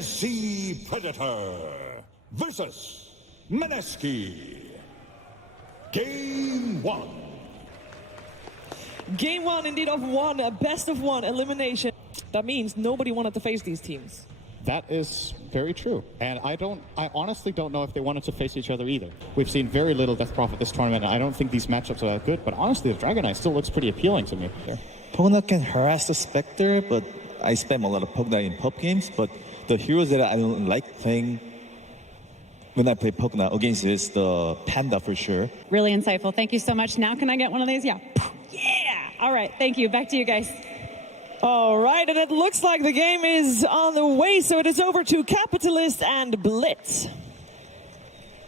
TNC Predator versus Mineski. Game 1. Game 1 indeed of one, a best of one elimination. That means nobody wanted to face these teams. That is very true. And I honestly don't know if they wanted to face each other either. We've seen very little Death Prophet this tournament, and I don't think these matchups are that good, but honestly, the Dragon Knight still looks pretty appealing to me. Pugna can harass the Spectre, but I spam a lot of Pugna in pub games, but the heroes that I don't like playing when I play Pugna against is the Panda for sure. Really insightful. Thank you so much. Now can I get one of these? Yeah. Yeah. All right. Thank you. Back to you guys. All right, and it looks like the game is on the way, so it is over to Capitalist and Blitz.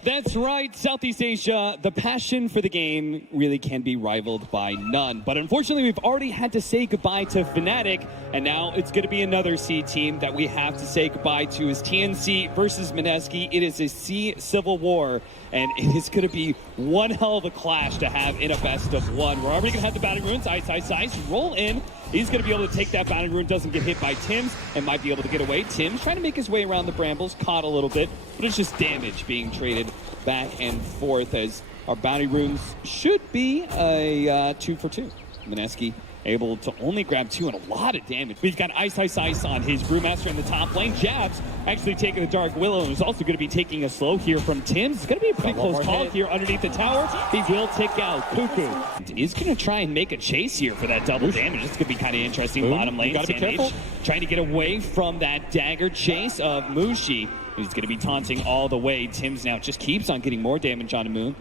That's right, Southeast Asia, the passion for the game really can be rivaled by none. But unfortunately, we've already had to say goodbye to Fnatic, and now it's going to be another C team that we have to say goodbye to is TNC versus Mineski. It is a C civil war, and it is going to be one hell of a clash to have in a best of one. We're already going to have the Bounty Runes, Ice, roll in. He's going to be able to take that Bounty Rune, doesn't get hit by Tims, and might be able to get away. Tims trying to make his way around the brambles, caught a little bit, but it's just damage being traded back and forth as our Bounty Runes should be a 2 for 2. Mineski able to only grab 2 and a lot of damage. We've got Ice on his Brewmaster in the top lane. Jabs actually taking the Dark Willow and is also going to be taking a slow here from Tims. It's going to be a pretty close call here underneath the tower. He will take out Cuckoo. He's going to try and make a chase here for that double damage. It's going to be kind of interesting. Bottom lane, gotta be careful. trying to get away from that dagger chase of Mushi. He's going to be taunting all the way. Tims now just keeps on getting more damage on Moon.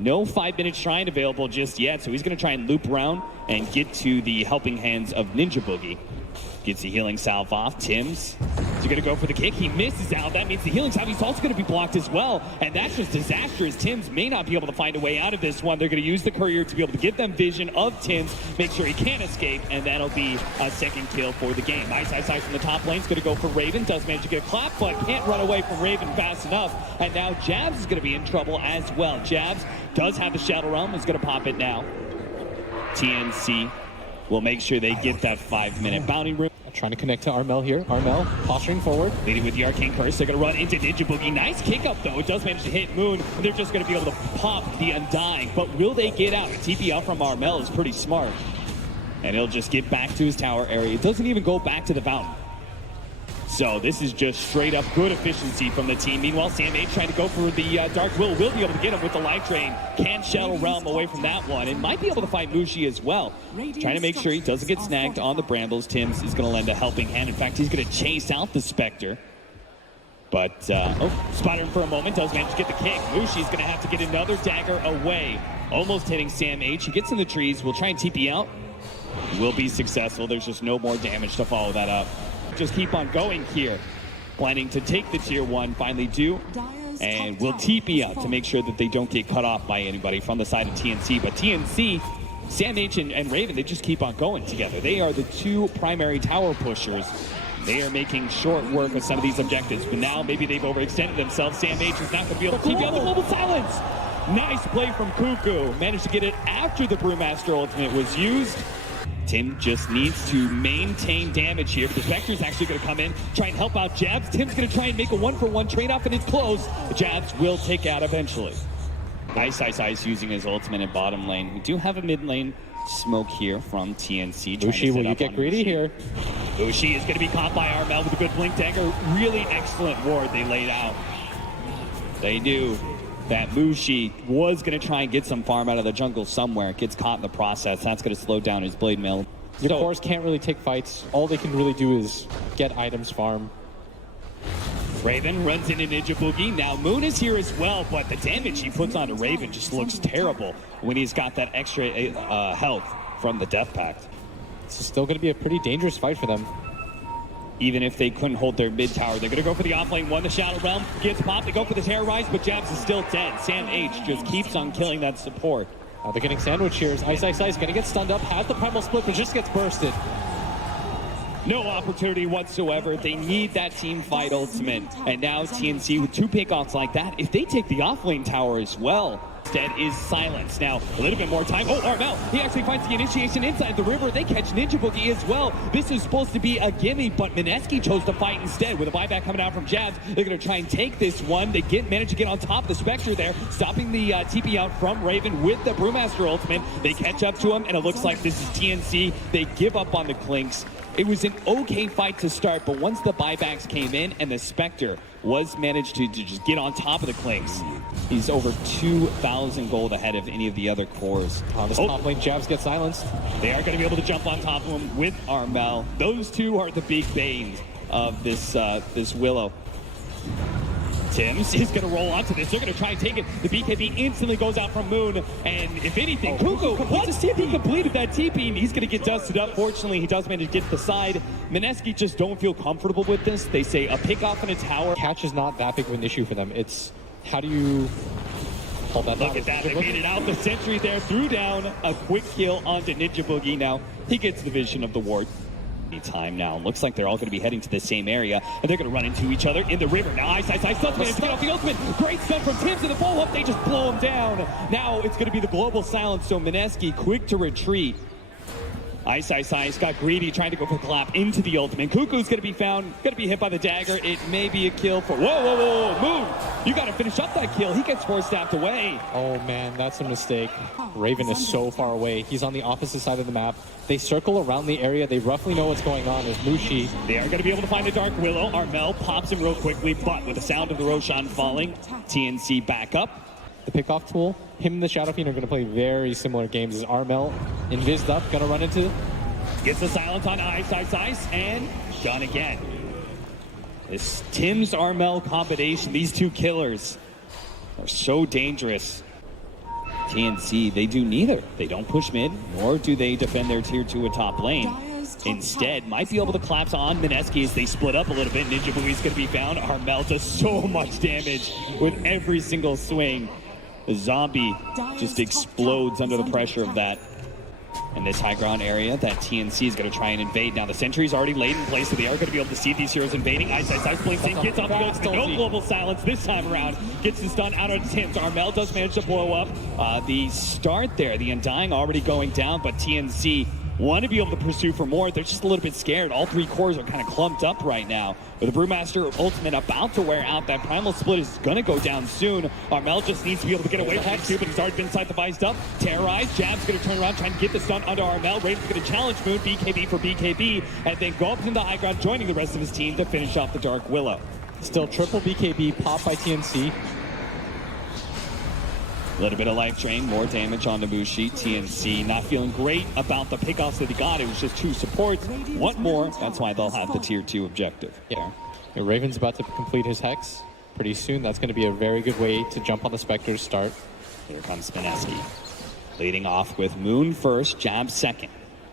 No 5-minute shrine available just yet, so he's going to try and loop around and get to the helping hands of Ninja Boogie. Gets the healing salve off. Tims is going to go for the kick. He misses out. That means the healing salve is also going to be blocked as well, and that's just disastrous. Tims may not be able to find a way out of this one. They're going to use the courier to be able to give them vision of Tims, make sure he can't escape, and that'll be a second kill for the game. Ice from the top lane is going to go for Raven. Does manage to get a clap, but can't run away from Raven fast enough, and now Jabs is going to be in trouble as well. Jabs does have the Shadow Realm, is going to pop it now. TNC will make sure they get that 5-minute Bounty Rune. Trying to connect to Armel here. Armel posturing forward. Leading with the Arcane Curse. They're going to run into Ninja Boogie. Nice kick up, though. It does manage to hit Moon, and they're just going to be able to pop the Undying. But will they get out? TP out from Armel is pretty smart. And he'll just get back to his tower area. It doesn't even go back to the fountain. So this is just straight up good efficiency from the team. Meanwhile, Sam H trying to go for the Dark Will be able to get him with the Life Drain. Can't Shadow Realm away from that one. And might be able to fight Mushi as well. Trying to make sure he doesn't get snagged on the Brambles. Tims is going to lend a helping hand. In fact, he's going to chase out the Spectre. But, spotted him for a moment. Does manage to get the kick. Mushi's going to have to get another dagger away. Almost hitting Sam H. He gets in the trees. Will try and TP out. Will be successful. There's just no more damage to follow that up. Just keep on going here. Planning to take the tier 1, finally do. And will TP out to make sure that they don't get cut off by anybody from the side of TNC. But TNC, Sam H and Raven, they just keep on going together. They are the 2 primary tower pushers. They are making short work of some of these objectives. But now maybe they've overextended themselves. Sam H is not going to be able to TP out the Global Silence. Nice play from Cuckoo. Managed to get it after the Brewmaster ultimate was used. Tim just needs to maintain damage here. The Spectre's actually going to come in, try and help out Jabs. Tim's going to try and make a 1-for-1 trade-off, and it's close. Jabs will take out eventually. Ice using his ultimate in bottom lane. We do have a mid lane smoke here from TNC. Ushi, will you get greedy here? Ushi is going to be caught by Armel with a good blink dagger. Really excellent ward they laid out. They do. That Mushi was going to try and get some farm out of the jungle somewhere. Gets caught in the process. That's going to slow down his blade mill. Your cores can't really take fights. All they can really do is get items, farm. Raven runs into Ninja Boogie. Now Moon is here as well, but the damage he puts onto Raven just looks terrible when he's got that extra health from the Death Pact. It's still going to be a pretty dangerous fight for them. Even if they couldn't hold their mid tower, they're going to go for the offlane one. The Shadow Realm gets popped. They go for the Terrorize, but Jabs is still dead. Sam H just keeps on killing that support. They're getting sandwich here. Ice going to get stunned up. Has the Primal Split, but just gets bursted. No opportunity whatsoever. They need that team fight ultimate. And now TNC with 2 pickoffs like that, if they take the offlane tower as well, Instead is silence. Now, a little bit more time. Oh, Armel, he actually finds the initiation inside the river. They catch Ninja Boogie as well. This is supposed to be a gimme, but Mineski chose to fight instead. With a buyback coming out from Jabs, they're going to try and take this one. They manage to get on top of the Spectre there, stopping the TP out from Raven with the Brewmaster ultimate. They catch up to him, and it looks like this is TNC. They give up on the Clinks. It was an okay fight to start, but once the buybacks came in and the Spectre was managed to just get on top of the Clinks, he's over 2,000 gold ahead of any of the other cores. This top lane Jabs get silenced. They are going to be able to jump on top of him with Armel. Those two are the big banes of this this Willow. Tims is going to roll onto this. They're going to try and take it. The BKB instantly goes out from Moon. And if anything, Kuku completes his TP. He completed that TP, and he's going to get dusted up. Fortunately, he does manage to get to the side. Mineski just don't feel comfortable with this. They say a pick off in a tower. Catch is not that big of an issue for them. It's how do you hold that? Look at that. They made it out. The sentry there threw down a quick kill onto Ninja Boogie. Now, he gets the vision of the ward. Time now. Looks like they're all going to be heading to the same area, and they're going to run into each other in the river. Now, Ice, stuns managed to get off the ultimate. Great stun from Tims in the follow-up. They just blow him down. Now it's going to be the global silence, so Mineski quick to retreat. Ice got greedy, trying to go for the clap into the ultimate. Kuku's going to be found, going to be hit by the dagger. It may be a kill for... Whoa, Moon! You got to finish up that kill. He gets 4-staffed away. Oh, man, that's a mistake. Raven is so far away. He's on the opposite side of the map. They circle around the area. They roughly know what's going on. As Mushi. They are going to be able to find the Dark Willow. Armel pops him real quickly, but with the sound of the Roshan falling, TNC back up. The pickoff tool, him and the Shadow Fiend are going to play very similar games as Armel. Invised up, going to run into... Gets the silence on Ice, and done again. This Tims Armel combination, these two killers are so dangerous. TNC, they do neither. They don't push mid, nor do they defend their tier 2 atop lane. Instead, might be able to collapse on Mineski as they split up a little bit. Ninja Boogie's going to be found. Armel does so much damage with every single swing. The zombie just explodes under the pressure of that. In this high ground area that TNC is going to try and invade. Now the sentry's already laid in place, so they are going to be able to see these heroes invading. Ice blinks in, gets off the ultimate. No global silence this time around. Gets the stun out of Tims. Armel does manage to blow up. The start there, the Undying already going down, but TNC want to be able to pursue for more. They're just a little bit scared. All three cores are kind of clumped up right now. With the Brewmaster ultimate about to wear out, that primal split is going to go down soon. Armel just needs to be able to get away from that too, but he's already been incentivized up. Terrorized. Jab's going to turn around, trying to get the stun under Armel. Raven's going to challenge Moon, BKB for BKB, and then go up into the high ground, joining the rest of his team to finish off the Dark Willow. Still triple BKB pop by TNC. A little bit of life drain, more damage on Nabushi. TNC not feeling great about the pickoffs that he got. It was just 2 supports. Want more, that's why they'll have the tier 2 objective. Yeah. Raven's about to complete his Hex pretty soon. That's going to be a very good way to jump on the Spectre's start. Here comes Mineski. Leading off with Moon first, Jab second.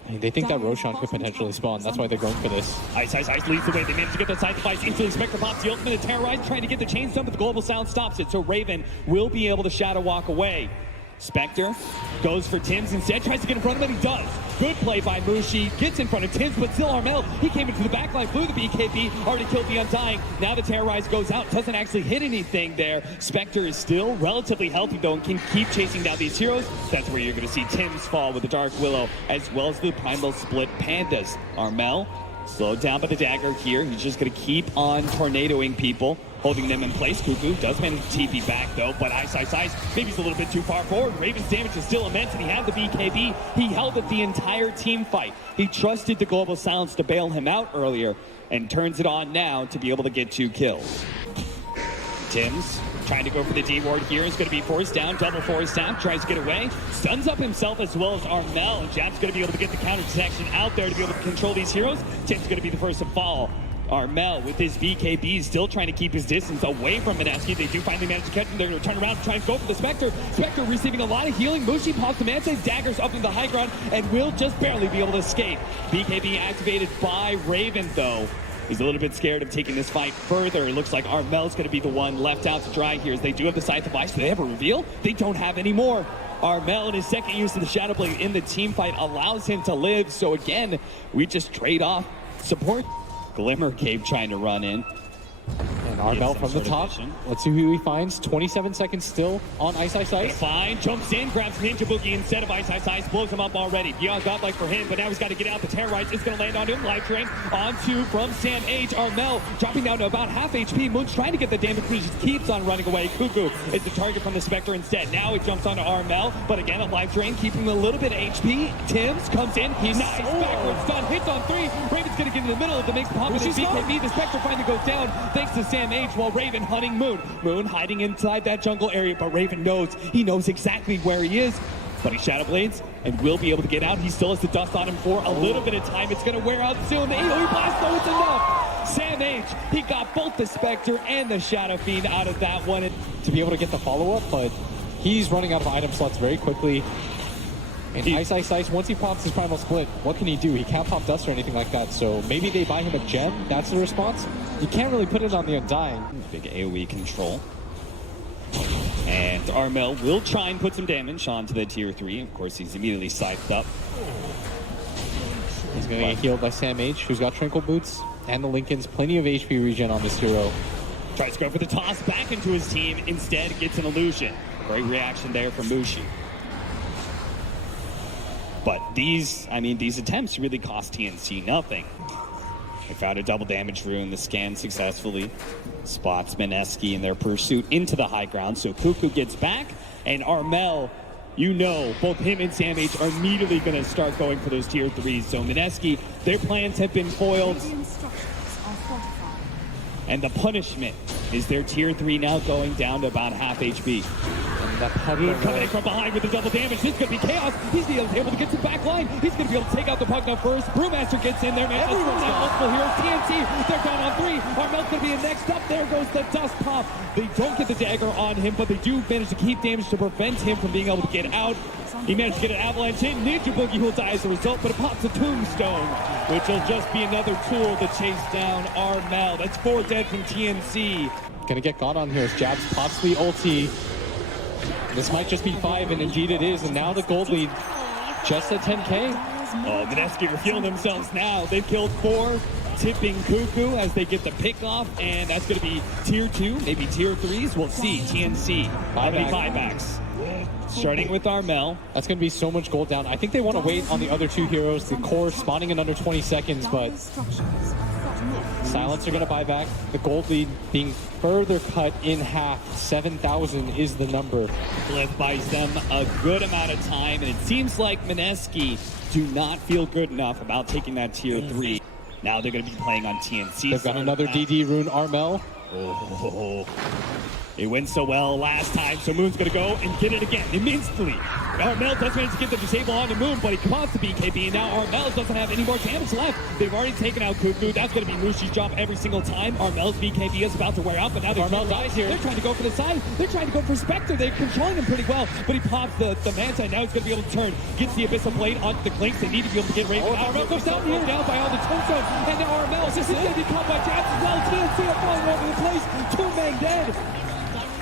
I mean, they think that Roshan could potentially spawn. That's why they're going for this. Ice leads the way. They manage to get the side device into the Spectre pops the ultimate. Terrorize, trying to get the chains done, but the global sound stops it. So Raven will be able to shadow walk away. Spectre goes for Tims instead, tries to get in front of him, he does. Good play by Mushi, gets in front of Tims, but still Armel, he came into the backline, blew the BKB, already killed the Undying. Now the Terrorize goes out, doesn't actually hit anything there. Spectre is still relatively healthy though and can keep chasing down these heroes. That's where you're going to see Tims fall with the Dark Willow, as well as the Primal Split Pandas. Armel slowed down by the dagger here. He's just going to keep on tornadoing people, holding them in place. Kuku does manage to TP back though, but Ice. Maybe he's a little bit too far forward. Raven's damage is still immense, and he had the BKB. He held it the entire team fight. He trusted the global silence to bail him out earlier, and turns it on now to be able to get 2 kills. Tims trying to go for the D-ward here. Is going to be forced down, double force down, tries to get away, stuns up himself as well as Armel, and Jab's going to be able to get the counter detection out there to be able to control these heroes. Tim's going to be the first to fall. Armel with his BKB still trying to keep his distance away from Mineski. They do finally manage to catch him. They're going to turn around and try and go for the Spectre. Spectre receiving a lot of healing. Mushi pops the Manse's daggers up in the high ground and will just barely be able to escape. BKB activated by Raven though. He's a little bit scared of taking this fight further. It looks like Armel's going to be the one left out to dry here, as they do have the scythe device. Do they have a reveal? They don't have any more. Armel, in his second use of the Shadow Blade in the team fight, allows him to live. So again, we just trade off support. Glimmer Cave trying to run in. And Armel from the top. Let's see who he finds. 27 seconds still on Ice. Fine, jumps in, grabs Ninja Boogie instead of Ice, blows him up already. Beyond godlike for him, but now he's got to get out. The Terrorites is going to land on him. Life Drain onto from Sam H. Armel dropping down to about half HP. Moon's trying to get the damage, but he just keeps on running away. Cuckoo is the target from the Spectre instead. Now it jumps onto Armel, but again a Life Drain keeping him a little bit of HP. Tim's comes in, he's nice, backwards stun, hits on 3. Raven's going to get in the middle of the mix pop with his BKB. The Spectre finally goes down thanks to Sam H, while Raven hunting Moon. Moon hiding inside that jungle area, but Raven knows. He knows exactly where he is. But he Shadow Blades and will be able to get out. He still has the dust on him for a little bit of time. It's going to wear out soon. The AoE blast, though, it's enough. Sam H, he got both the Spectre and the Shadow Fiend out of that one. To be able to get the follow-up, but he's running out of item slots very quickly. And Ice, once he pops his Primal Split, what can he do? He can't pop dust or anything like that, so maybe they buy him a gem. That's the response. You can't really put it on the Undying. Big AoE control. And Armel will try and put some damage onto the tier 3. Of course, he's immediately scythed up. He's going to get healed by Sam H, who's got Trinkle Boots, and the Lincolns. Plenty of HP regen on this hero. Tries to go for the toss back into his team. Instead, gets an illusion. Great reaction there from Mushi. But these attempts really cost TNC nothing. They found a double damage rune, the scan successfully. Spots Mineski in their pursuit into the high ground, so Cuckoo gets back, and Armel, you know, both him and Sam H are immediately going to start going for those tier 3s. So Mineski, their plans have been foiled. And the punishment is their tier 3 now going down to about half HP. Moon coming in from behind with the double damage. This could be chaos. He's able to get some back line. He's going to be able to take out the Pug now first. Brewmaster gets in there, man. Everyone's got multiple heroes. TNC, they're down on 3. Armel's going to be in next up. There goes the dust pop. They don't get the dagger on him, but they do manage to keep damage to prevent him from being able to get out. He managed to get an avalanche in. Ninja Boogie will die as a result, but it pops a tombstone, which will just be another tool to chase down Armel. That's 4 dead from TNC. Gonna get got on here as Jabs pops the ulti. This might just be 5, and indeed it is. And now the gold lead just at 10k. Oh, Mineski are feeling themselves now. They've killed 4, tipping Cuckoo as they get the pick off, and that's going to be tier 2, maybe tier 3s. We'll see. TNC, how many buybacks? Starting with Armel. That's going to be so much gold down. I think they want to wait on the other 2 heroes. The core spawning in under 20 seconds, but Silence are going to buy back. The gold lead being further cut in half. 7,000 is the number. Cliff buys them a good amount of time, and it seems like Mineski do not feel good enough about taking that tier 3. Now they're going to be playing on TNC. They've got another DD rune, Armel. Oh, it went so well last time, so Moon's going to go and get it again immensely. Armel does manage to get the disable on the Moon, but he wants the BKB, and now Armel doesn't have any more damage left. They've already taken out Cuckoo. That's going to be Mushi's job every single time. Armel's BKB is about to wear out, but now Armel dies here. They're trying to go for the side. They're trying to go for Spectre. They're controlling him pretty well, but he pops the Manta, and now he's going to be able to turn. Gets the Abyssal Blade onto the Clinks. They need to be able to get Raven out. Armel goes down here, down by all the tombstones, and now Armel is going to be caught by Jabs as well. TNC are falling over the place. 2 men dead.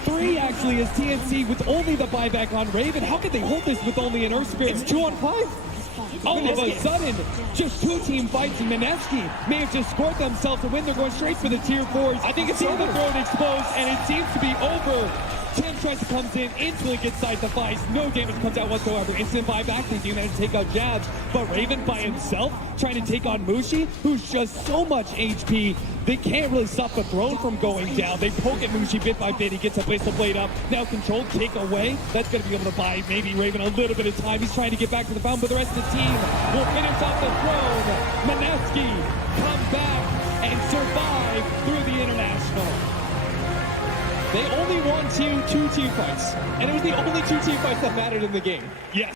3 actually is TNC with only the buyback on Raven. How could they hold this with only an Earth Spirit? It's 2 on 5. All of a sudden, just 2 team fights, and Mineski may have just scored themselves a win. They're going straight for the tier 4s. I think it's over. The throne exposed, and it seems to be over. Tim tries to comes in, instantly gets side the fight. No damage comes out whatsoever. Instant buyback. They do manage to take out Jabs, but Raven by himself trying to take on Mushi, who's just so much HP. They can't really stop the throne from going down. They poke at Mushi bit by bit. He gets a Abyssal Blade up. Now control, kick away. That's going to be able to buy maybe Raven a little bit of time. He's trying to get back to the fountain, but the rest of the team will finish off the throne. Mineski come back and survive through the international. They only won 2 team fights, and it was the only 2 team fights that mattered in the game. Yes.